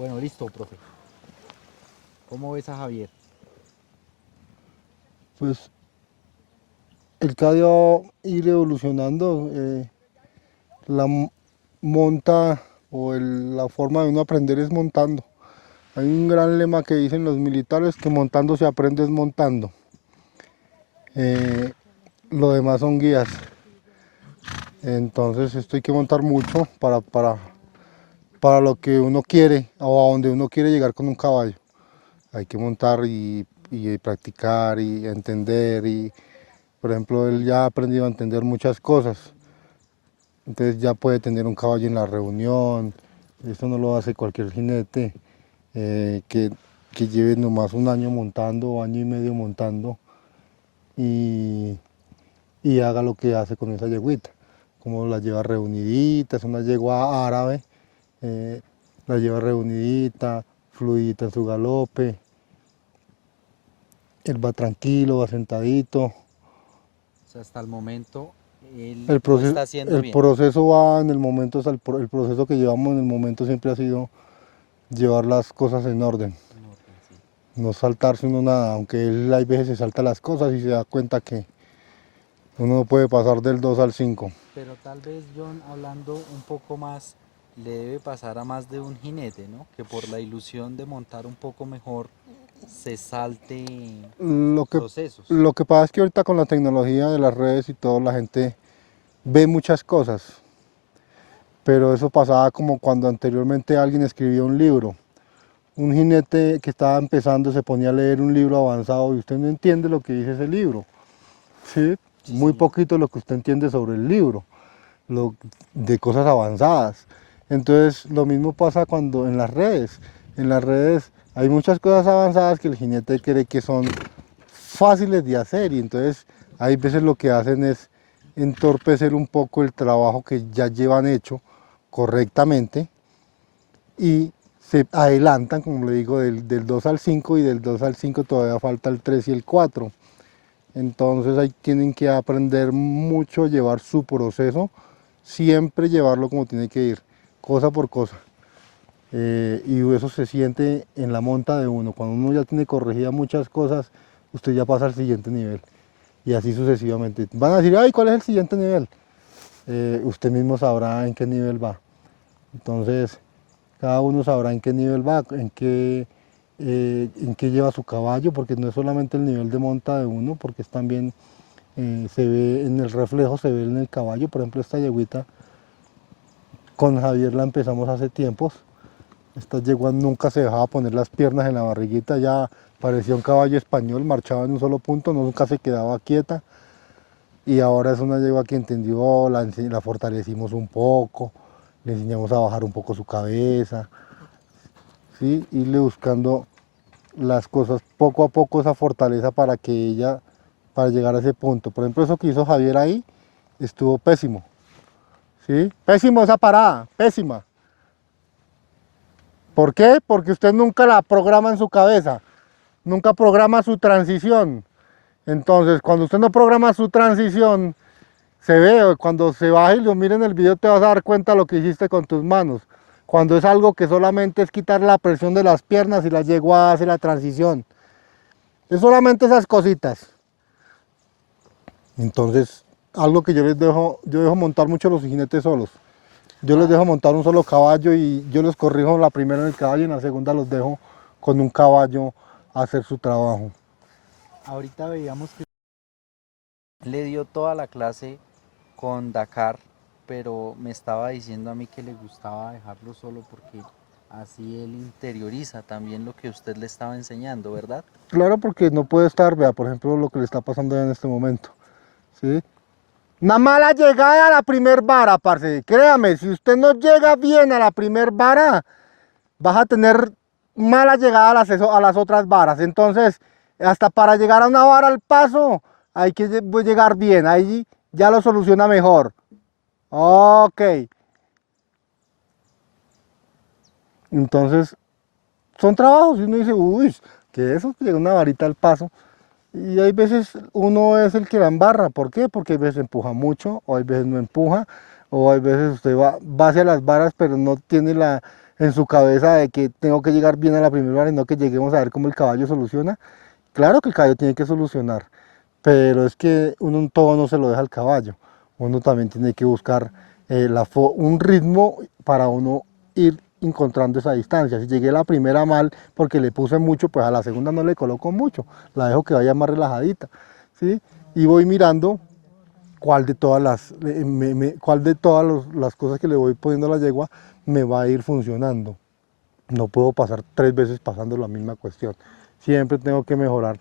Bueno, listo, profe. ¿Cómo ves a Javier? Pues el cada día va a ir evolucionando, la monta la forma de uno aprender es montando. Hay un gran lema que dicen los militares que montando se aprende es montando. Eh, lo demás son guías. Entonces esto hay que montar mucho para lo que uno quiere o a donde uno quiere llegar con un caballo. Hay que montar y practicar y entender y, por ejemplo, él ya ha aprendido a entender muchas cosas. Entonces ya puede tener un caballo en la reunión. Eso no lo hace cualquier jinete eh, que, que lleve nomás un año montando o año y medio montando y, y haga lo que hace con esa yeguita. Como la lleva reunidita, es una yegua árabe, eh, la lleva reunidita, fluidita en su galope. Él va tranquilo, va sentadito. O sea, hasta el momento él El lo proceso, está haciendo el bien. proceso va en el momento, o sea, el proceso que llevamos en el momento siempre ha sido llevar las cosas en orden, En orden, sí. no saltarse uno nada, aunque él hay veces se salta las cosas y se da cuenta que uno no puede pasar del 2 al 5. Pero tal vez John, hablando un poco más, le debe pasar a más de un jinete, ¿no? Que por la ilusión de montar un poco mejor se salte Lo que, procesos. lo que pasa es que ahorita con la tecnología de las redes y todo, la gente ve muchas cosas, pero eso pasaba como cuando anteriormente alguien escribía un libro. Un jinete que estaba empezando se ponía a leer un libro avanzado y usted no entiende lo que dice ese libro. Sí, Sí, muy señor. poquito lo que usted entiende sobre el libro, de cosas avanzadas. Entonces lo mismo pasa cuando en las redes. En las redes hay muchas cosas avanzadas que el jinete cree que son fáciles de hacer y entonces hay veces lo que hacen es entorpecer un poco el trabajo que ya llevan hecho correctamente y se adelantan, como le digo, del 2 al 5 y del 2 al 5 todavía falta el 3 y el 4. Entonces ahí tienen que aprender mucho a llevar su proceso, siempre llevarlo como tiene que ir, cosa por cosa. Y eso se siente en la monta de uno. Cuando uno ya tiene corregidas muchas cosas, usted ya pasa al siguiente nivel. Y así sucesivamente. Van a decir, ay, ¿cuál es el siguiente nivel? Usted mismo sabrá en qué nivel va. Entonces, cada uno sabrá en qué nivel va, en qué lleva su caballo, porque no es solamente el nivel de monta de uno, porque es también, se ve en el reflejo, se ve en el caballo. Por ejemplo, esta yeguita con Javier la empezamos hace tiempos. Esta yegua nunca se dejaba poner las piernas en la barriguita, ya parecía un caballo español, marchaba en un solo punto, nunca se quedaba quieta. Y ahora es una yegua que entendió, la fortalecimos un poco, le enseñamos a bajar un poco su cabeza, ¿sí? Irle buscando las cosas poco a poco, esa fortaleza para que ella, para llegar a ese punto. Por ejemplo, eso que hizo Javier ahí estuvo pésimo, ¿sí? Pésimo esa parada, pésima. ¿Por qué? Porque usted nunca la programa en su cabeza, nunca programa su transición. Entonces, cuando usted no programa su transición, se ve, cuando se baja y lo mira en el video te vas a dar cuenta de lo que hiciste con tus manos. Cuando es algo que solamente es quitar la presión de las piernas y la yegua hace la transición. Es solamente esas cositas. Entonces, algo que yo dejo montar mucho a los jinetes solos. Yo les Ah, dejo montar un solo caballo y yo los corrijo la primera en el caballo y en la segunda los dejo con un caballo a hacer su trabajo. ahorita veíamos que le dio toda la clase con Dakar, pero me estaba diciendo a mí que le gustaba dejarlo solo porque así él interioriza también lo que usted le estaba enseñando, ¿verdad? Claro, porque no puede estar, vea, por ejemplo, lo que le está pasando en este momento. ¿Sí? Una mala llegada a la primer vara, parce. Créame, si usted no llega bien a la primer vara, vas a tener mala llegada a las otras varas. Entonces, hasta para llegar a una vara al paso, hay que llegar bien. Ahí ya lo soluciona mejor. Ok. Entonces, son trabajos y uno dice, uy, que eso, llega una varita al paso. Y hay veces uno es el que la embarra. ¿Por qué? Porque hay veces empuja mucho, o hay veces no empuja, o hay veces usted va hacia las varas, pero no tiene en su cabeza de que tengo que llegar bien a la primera hora y no que lleguemos a ver cómo el caballo soluciona. Claro que el caballo tiene que solucionar, pero es que uno todo no se lo deja al caballo. Uno también tiene que buscar un ritmo para uno ir encontrando esa distancia. Si llegué a la primera mal porque le puse mucho, pues a la segunda no le coloco mucho, la dejo que vaya más relajadita, ¿sí? Y voy mirando cuál de todas las cosas que le voy poniendo a la yegua me va a ir funcionando. No puedo pasar 3 veces pasando la misma cuestión. Siempre tengo que mejorar.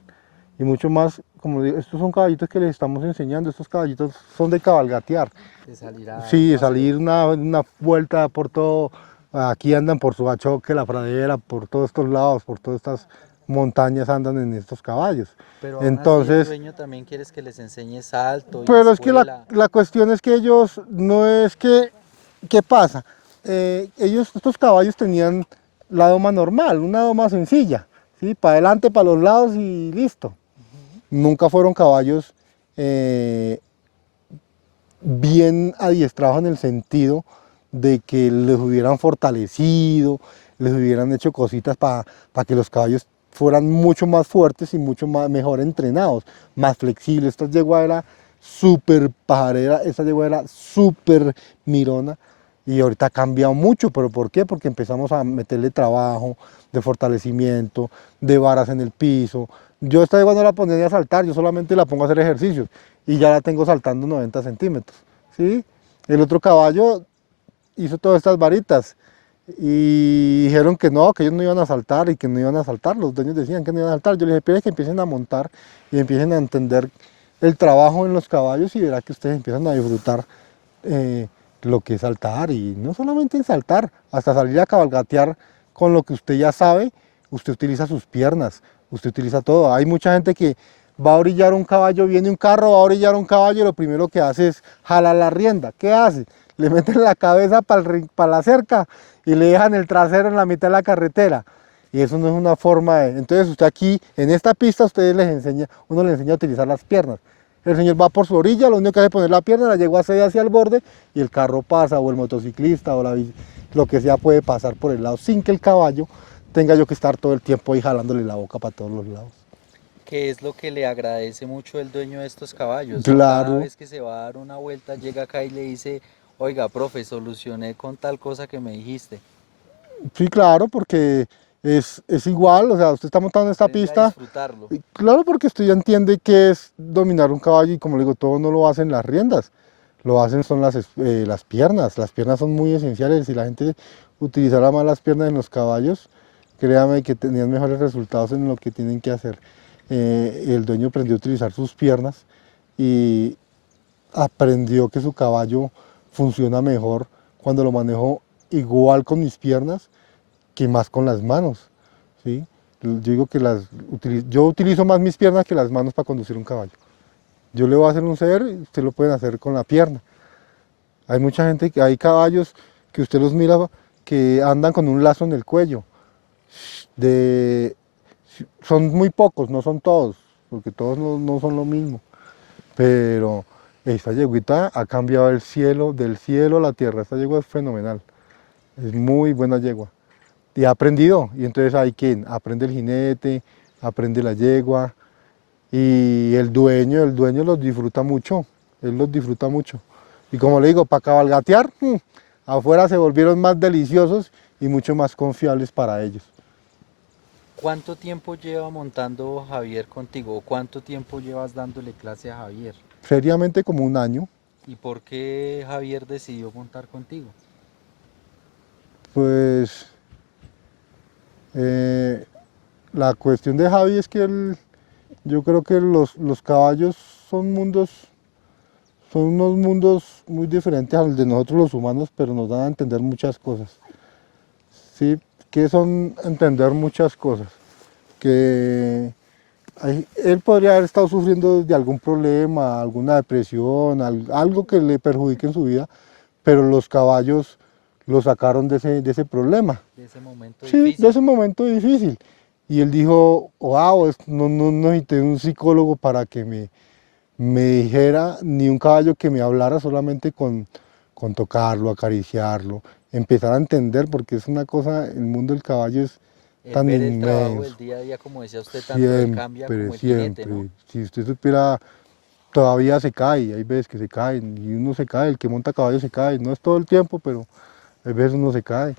Y mucho más, como digo, estos son caballitos que les estamos enseñando, estos caballitos son de cabalgatear. De salir a dar un Sí, de paseo. salir una vuelta por todo, aquí andan por Subachoque, la Pradera, por todos estos lados, por todas estas montañas andan en estos caballos. Pero aún así el Entonces, dueño también quieres que les enseñe salto y pero es que escuela. la cuestión es que ellos, no es que, ¿qué pasa? Estos caballos tenían la doma normal, una doma sencilla, ¿sí? Para adelante, para los lados y listo. Ujú. Nunca fueron caballos eh, bien adiestrados en el sentido de que les hubieran fortalecido, les hubieran hecho cositas para que los caballos fueran mucho más fuertes y mucho más, mejor entrenados, más flexibles. Esta yegua era súper pajarera, esta yegua era súper mirona y ahorita ha cambiado mucho, pero ¿por qué? Porque empezamos a meterle trabajo, de fortalecimiento, de varas en el piso. Yo esta yegua no la ponía ni a saltar, yo solamente la pongo a hacer ejercicios y ya la tengo saltando 90 centímetros, ¿sí? El otro caballo hizo todas estas varitas y dijeron que no, que ellos no iban a saltar y que no iban a saltar, los dueños decían que no iban a saltar. Yo les dije, pero es que empiecen a montar y empiecen a entender el trabajo en los caballos y verá que ustedes empiezan a disfrutar eh, lo que es saltar y no solamente en saltar, hasta salir a cabalgatear con lo que usted ya sabe, usted utiliza sus piernas, usted utiliza todo. Hay mucha gente que va a orillar un caballo, viene un carro, va a orillar un caballo y lo primero que hace es jalar la rienda. ¿Qué hace? Le meten la cabeza para la cerca y le dejan el trasero en la mitad de la carretera. Y eso no es una forma de... Entonces usted aquí, en esta pista, uno le enseña a utilizar las piernas. El señor va por su orilla, lo único que hace es poner la pierna, la yegua cede hacia el borde y el carro pasa, o el motociclista, o lo que sea puede pasar por el lado, sin que el caballo tenga yo que estar todo el tiempo ahí jalándole la boca para todos los lados. ¿Qué es lo que le agradece mucho el dueño de estos caballos? Cada Claro, vez que se va a dar una vuelta, llega acá y le dice, oiga, profe, solucioné con tal cosa que me dijiste. sí, claro, porque es igual, o sea, usted está montando en esta Aprende a pista, disfrutarlo. y claro, porque usted ya entiende qué es dominar un caballo y como le digo, todo no lo hacen las riendas, lo hacen son las piernas son muy esenciales, si la gente utilizara más las piernas en los caballos, créame que tenían mejores resultados en lo que tienen que hacer. El dueño aprendió a utilizar sus piernas y aprendió que su caballo funciona mejor cuando lo manejo igual con mis piernas que más con las manos, ¿sí? Yo digo que yo utilizo más mis piernas que las manos para conducir un caballo. Yo le voy a hacer un ceder y usted lo puede hacer con la pierna. Hay mucha gente, hay caballos que usted los mira que andan con un lazo en el cuello. De, son muy pocos, no son todos, porque todos no son lo mismo. Pero esta yeguita ha cambiado el cielo, del cielo a la tierra. Esta yegua es fenomenal. Es muy buena yegua. Y ha aprendido. Y entonces hay quien aprende el jinete, aprende la yegua. Y el dueño los disfruta mucho. Él los disfruta mucho. Y como le digo, para cabalgatear, afuera se volvieron más deliciosos y mucho más confiables para ellos. ¿Cuánto tiempo lleva montando Javier contigo? ¿O cuánto tiempo llevas dándole clase a Javier? Seriamente como un año, ¿Y por qué Javier decidió montar contigo? pues eh, la cuestión de Javi es que yo creo que los caballos son son unos mundos muy diferentes a los de nosotros los humanos, pero nos dan a entender muchas cosas. ¿Sí? ¿Qué son entender muchas cosas? Que él podría haber estado sufriendo de algún problema, alguna depresión, algo que le perjudique en su vida, pero los caballos lo sacaron de ese problema. De ese momento Sí, de difícil. ese momento difícil. Y él dijo, wow, no necesité un psicólogo para que me dijera, ni un caballo que me hablara solamente con tocarlo, acariciarlo. empezar a entender, porque es una cosa, el mundo del caballo es El tan ver el trabajo del inmenso, día a día, como decía usted, tanto él cambia siempre, como el jinete, ¿no? siempre. Si usted supiera, todavía se cae, hay veces que se caen, y uno se cae, el que monta caballo se cae, no es todo el tiempo, pero hay veces uno se cae.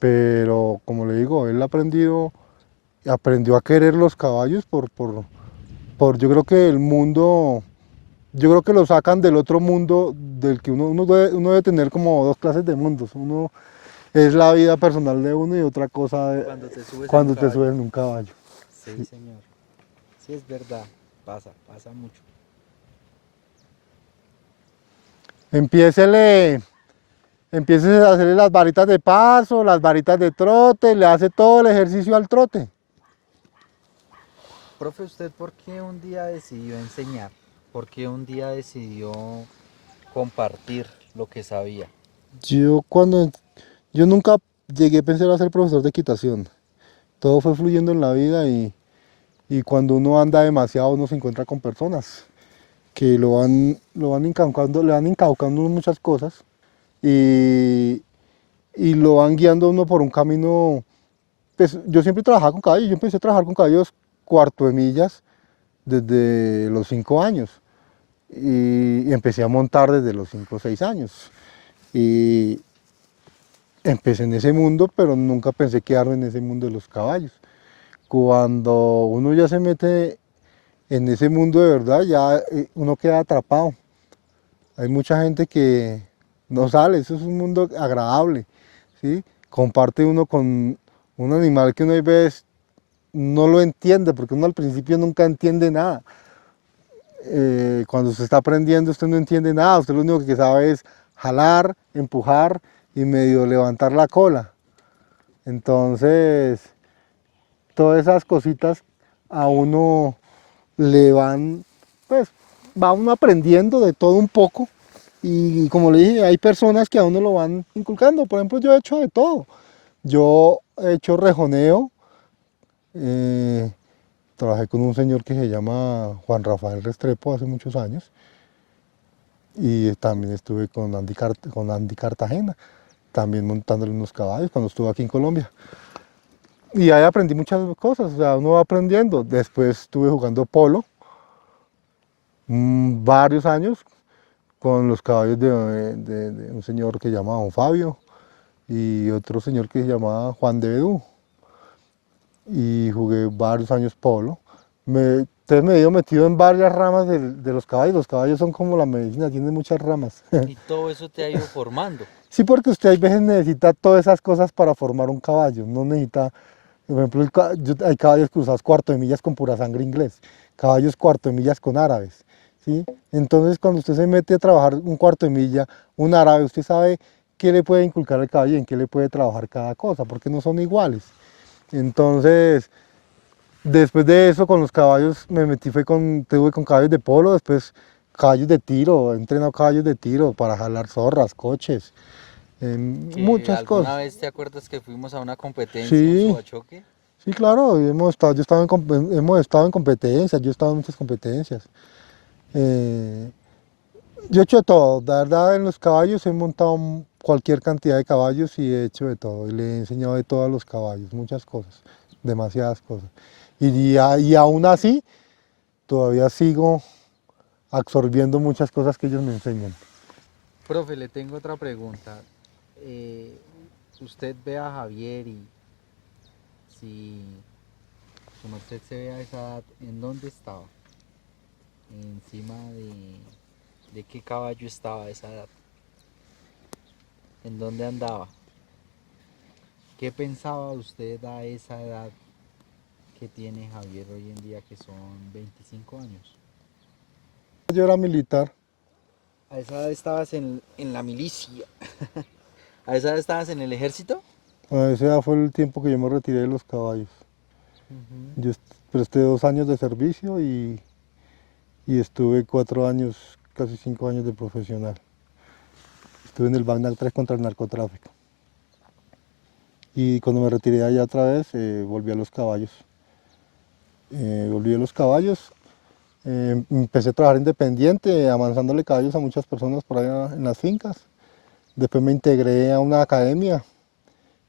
Pero como le digo, él aprendió a querer los caballos yo creo que el mundo, yo creo que lo sacan del otro mundo del que uno debe tener como dos clases de mundos. Uno es la vida personal de uno y otra cosa Cuando te subes en un cuando te caballo. subes en un caballo. Sí, señor. Sí, es verdad. Pasa mucho. Empiécele, empiece a hacerle las varitas de paso, las varitas de trote, le hace todo el ejercicio al trote. Profe, ¿usted por qué un día decidió enseñar? ¿Por qué un día decidió compartir lo que sabía? Yo cuando, yo nunca llegué a pensar a ser profesor de equitación. Todo fue fluyendo en la vida y cuando uno anda demasiado uno se encuentra con personas que lo van incaucando, le van incaucando muchas cosas y, y lo van guiando a uno por un camino. Pues yo siempre trabajaba con caballos, yo empecé a trabajar con caballos cuarto de millas desde los 5 años y empecé a montar desde los 5 o 6 años. Y empecé en ese mundo, pero nunca pensé quedarme en ese mundo de los caballos. Cuando uno ya se mete en ese mundo de verdad, ya uno queda atrapado. Hay mucha gente que no sale, eso es un mundo agradable, ¿sí? Comparte uno con un animal que uno a veces no lo entiende, porque uno al principio nunca entiende nada. Cuando se está aprendiendo usted no entiende nada, usted lo único que sabe es jalar, empujar y medio levantar la cola. Entonces, todas esas cositas a uno le van, pues, va uno aprendiendo de todo un poco. Y como le dije, hay personas que a uno lo van inculcando. Por ejemplo, yo he hecho de todo. Yo he hecho rejoneo. eh, Trabajé con un señor que se llama Juan Rafael Restrepo hace muchos años. Y también estuve con con Andy Cartagena, también montándole unos caballos cuando estuve aquí en Colombia. Y ahí aprendí muchas cosas, o sea, uno va aprendiendo. Después estuve jugando polo varios años con los caballos de un señor que se llamaba Don Fabio y otro señor que se llamaba Juan de Bedú. Y jugué varios años polo. Entonces me he ido metido en varias ramas de los caballos. Los caballos son como la medicina, tienen muchas ramas. Y todo eso te ha ido formando. Sí, porque usted hay veces necesita todas esas cosas para formar un caballo. No necesita, por ejemplo, hay caballos cruzados cuarto de millas con pura sangre inglés, caballos cuarto de millas con árabes, ¿sí? Entonces, cuando usted se mete a trabajar un cuarto de milla, un árabe, usted sabe qué le puede inculcar al caballo y en qué le puede trabajar cada cosa, porque no son iguales. Entonces, después de eso, con los caballos me metí, tuve con caballos de polo, después caballos de tiro, he entrenado caballos de tiro para jalar zorras, coches, ¿Que muchas cosas. alguna vez te acuerdas que fuimos a una competencia, un Sí, subachoque? sí, claro, hemos estado en competencias, yo he estado en muchas competencias. Eh, yo he hecho de todo, la verdad en los caballos he montado cualquier cantidad de caballos y he hecho de todo, y le he enseñado de todo a los caballos, muchas cosas, demasiadas cosas. Y aún así, todavía sigo absorbiendo muchas cosas que ellos me enseñan. Profe, le tengo otra pregunta. Eh, Usted ve a Javier y si su merced se ve a esa edad, ¿en dónde estaba? Encima de qué caballo estaba a esa edad, en dónde andaba, qué pensaba usted a esa edad que tiene Javier hoy en día, que son 25 años. Yo era militar, A esa edad estabas en la milicia. ¿A esa edad estabas en el ejército? ese ya fue el tiempo que yo me retiré de los caballos. Ujú. Yo presté 2 años de servicio y estuve 4 años, casi 5 años de profesional. Estuve en el BACNAC 3 contra el narcotráfico. Y cuando me retiré allá otra vez, volví a los caballos. Volví a los caballos, empecé a trabajar independiente, avanzándole caballos a muchas personas por allá en las fincas. Después me integré a una academia,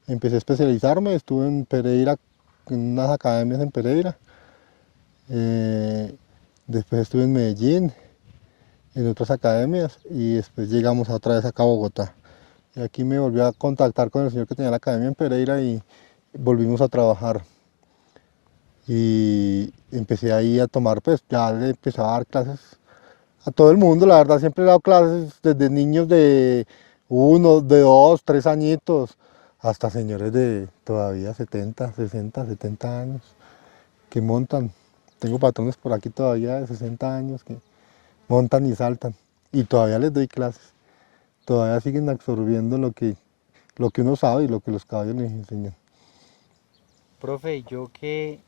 empecé a especializarme, estuve en Pereira, en unas academias en Pereira. eh, Después estuve en Medellín, en otras academias, y después llegamos otra vez acá a Bogotá. Y aquí me volví a contactar con el señor que tenía la academia en Pereira y volvimos a trabajar. Y empecé ahí a tomar, pues ya le empecé a dar clases a todo el mundo, la verdad siempre he dado clases desde niños de 1, de 2, 3 añitos, hasta señores de todavía 70, 60, 70 años que montan. Tengo patrones por aquí todavía de 60 años que montan y saltan y todavía les doy clases. Todavía siguen absorbiendo lo que uno sabe y lo que los caballos les enseñan. Profe, yo que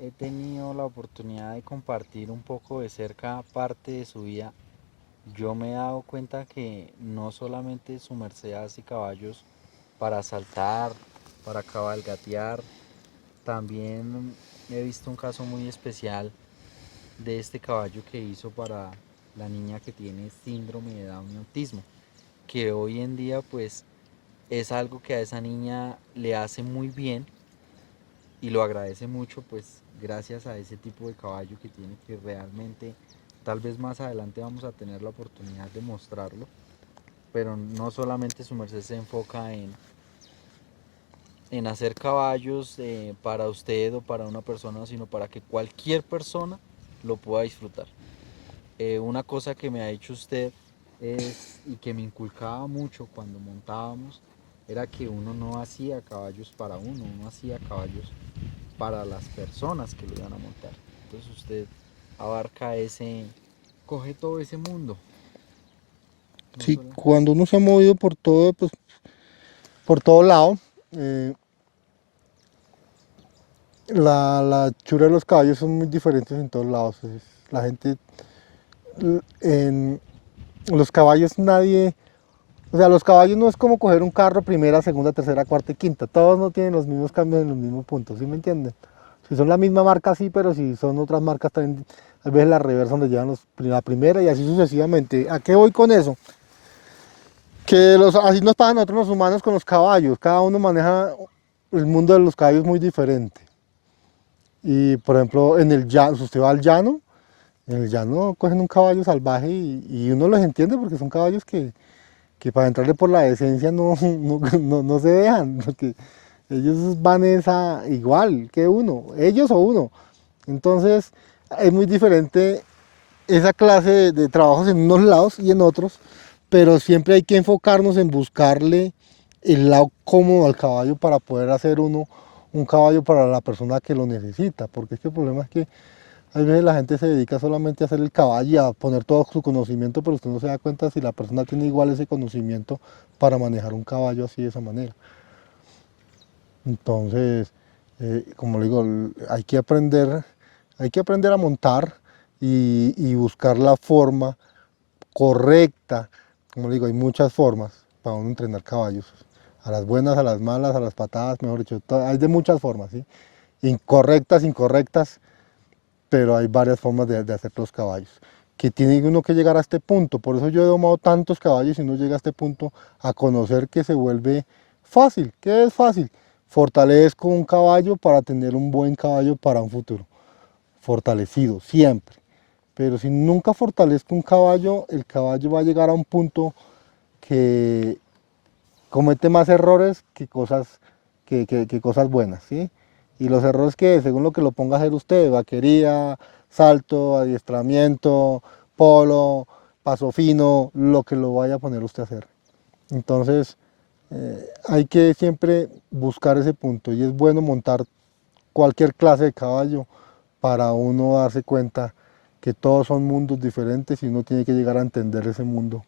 he tenido la oportunidad de compartir un poco de cerca parte de su vida, yo me he dado cuenta que no solamente su merced hace caballos para saltar, para cabalgatear, también he visto un caso muy especial de este caballo que hizo para la niña que tiene síndrome de Down y autismo, que hoy en día pues es algo que a esa niña le hace muy bien y lo agradece mucho pues gracias a ese tipo de caballo que tiene, que realmente tal vez más adelante vamos a tener la oportunidad de mostrarlo, pero no solamente su merced se enfoca en hacer caballos para usted o para una persona, sino para que cualquier persona lo pueda disfrutar. Una cosa que me ha hecho usted es, y que me inculcaba mucho cuando montábamos, era que uno no hacía caballos para uno, uno hacía caballos para las personas que lo iban a montar. Entonces usted abarca ese, coge todo ese mundo. No Sí, solo... cuando uno se ha movido por todo, pues, por todo lado, eh, la hechura de los caballos son muy diferentes en todos lados. La gente, en los caballos nadie, o sea, los caballos no es como coger un carro primera, segunda, tercera, cuarta y quinta. Todos no tienen los mismos cambios en los mismos puntos, ¿sí me entienden? Si son la misma marca, sí, pero si son otras marcas también, a veces la reversa donde llevan la primera y así sucesivamente. ¿A qué voy con eso? Que así nos pasa a nosotros los humanos con los caballos. Cada uno maneja el mundo de los caballos muy diferente. Y por ejemplo, en el llano, si usted va al llano, en el llano cogen un caballo salvaje y uno los entiende porque son caballos que para entrarle por la decencia no se dejan, porque ellos van esa igual que uno, ellos o uno. Entonces es muy diferente esa clase de trabajos en unos lados y en otros, pero siempre hay que enfocarnos en buscarle el lado cómodo al caballo para poder hacer uno un caballo para la persona que lo necesita, porque es que el problema es que a veces la gente se dedica solamente a hacer el caballo y a poner todo su conocimiento, pero usted no se da cuenta si la persona tiene igual ese conocimiento para manejar un caballo así de esa manera. Entonces, como le digo, hay que aprender a montar y buscar la forma correcta. Como le digo, hay muchas formas para uno entrenar caballos. A las buenas, a las malas, a las patadas, mejor dicho, hay de muchas formas, ¿sí? Incorrectas, incorrectas, pero hay varias formas de hacer los caballos. Que tiene uno que llegar a este punto, por eso yo he domado tantos caballos y uno llega a este punto a conocer que se vuelve fácil. ¿Qué es fácil? Fortalezco un caballo para tener un buen caballo para un futuro. Fortalecido, siempre. Pero si nunca fortalezco un caballo, el caballo va a llegar a un punto que comete más errores que cosas, que cosas buenas, ¿sí? Y los errores que, según lo que lo ponga a hacer usted, vaquería, salto, adiestramiento, polo, paso fino, lo que lo vaya a poner usted a hacer. Entonces, hay que siempre buscar ese punto y es bueno montar cualquier clase de caballo para uno darse cuenta que todos son mundos diferentes y uno tiene que llegar a entender ese mundo,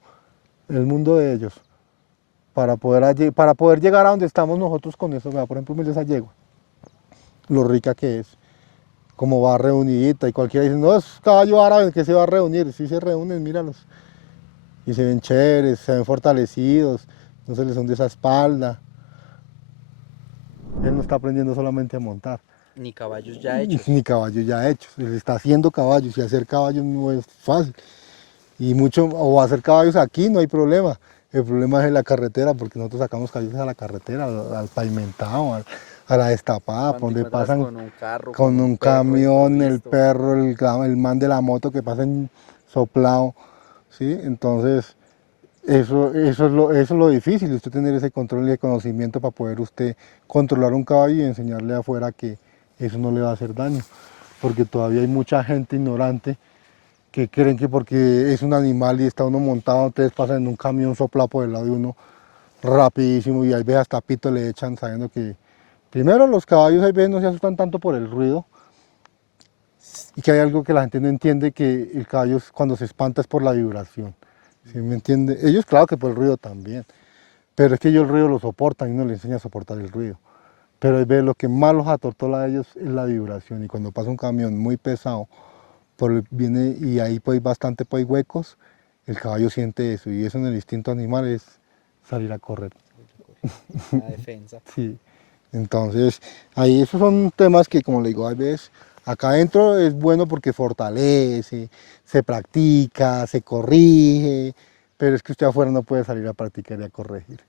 el mundo de ellos, para poder llegar a donde estamos nosotros con eso. Vea, por ejemplo, mire esa yegua, lo rica que es, como va reunidita y cualquiera dice, no, es caballo árabe que se va a reunir, sí se reúnen, míralos, y se ven chéveres, se ven fortalecidos, no se les hunde esa espalda. Él no está aprendiendo solamente a montar, Ni caballos ya hechos. ni caballos ya hechos, él está haciendo caballos y hacer caballos no es fácil. Y mucho, o hacer caballos aquí no hay problema. El problema es en la carretera, porque nosotros sacamos caballos a la carretera, al pavimentado, a la destapada, por Cuando donde encuentras pasan con un carro, con con un un perro camión, el improvisto. perro, el man de la moto que pasa en soplado, ¿sí? Entonces, eso es lo difícil, usted tener ese control y el conocimiento para poder usted controlar un caballo y enseñarle afuera que eso no le va a hacer daño, porque todavía hay mucha gente ignorante que creen que porque es un animal y está uno montado, entonces pasan en un camión soplado por el lado de uno rapidísimo y hay veces hasta pito le echan sabiendo que primero los caballos hay veces no se asustan tanto por el ruido y que hay algo que la gente no entiende, que el caballo cuando se espanta es por la vibración, ¿sí me entiende? Ellos claro que por el ruido también, pero es que ellos el ruido lo soportan y uno les enseña a soportar el ruido. Pero hay veces lo que más los atortola a ellos es la vibración y cuando pasa un camión muy pesado viene y ahí pues hay bastante pues, huecos, el caballo siente eso y eso en el instinto animal es salir a correr. La defensa. Sí. Entonces, ahí esos son temas que, como le digo, a veces acá adentro es bueno porque fortalece, se practica, se corrige, pero es que usted afuera no puede salir a practicar y a corregir.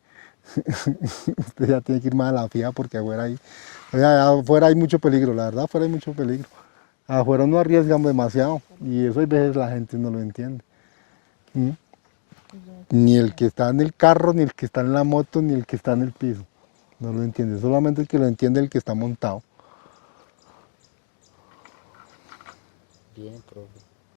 Usted ya tiene que ir más a la fija porque afuera hay mucho peligro, la verdad, afuera hay mucho peligro. Afuera no arriesgamos demasiado y eso a veces la gente no lo entiende. ¿Mm? Ni el que está en el carro, ni el que está en la moto, ni el que está en el piso. No lo entiende, solamente el que lo entiende es el que está montado. Bien, profe.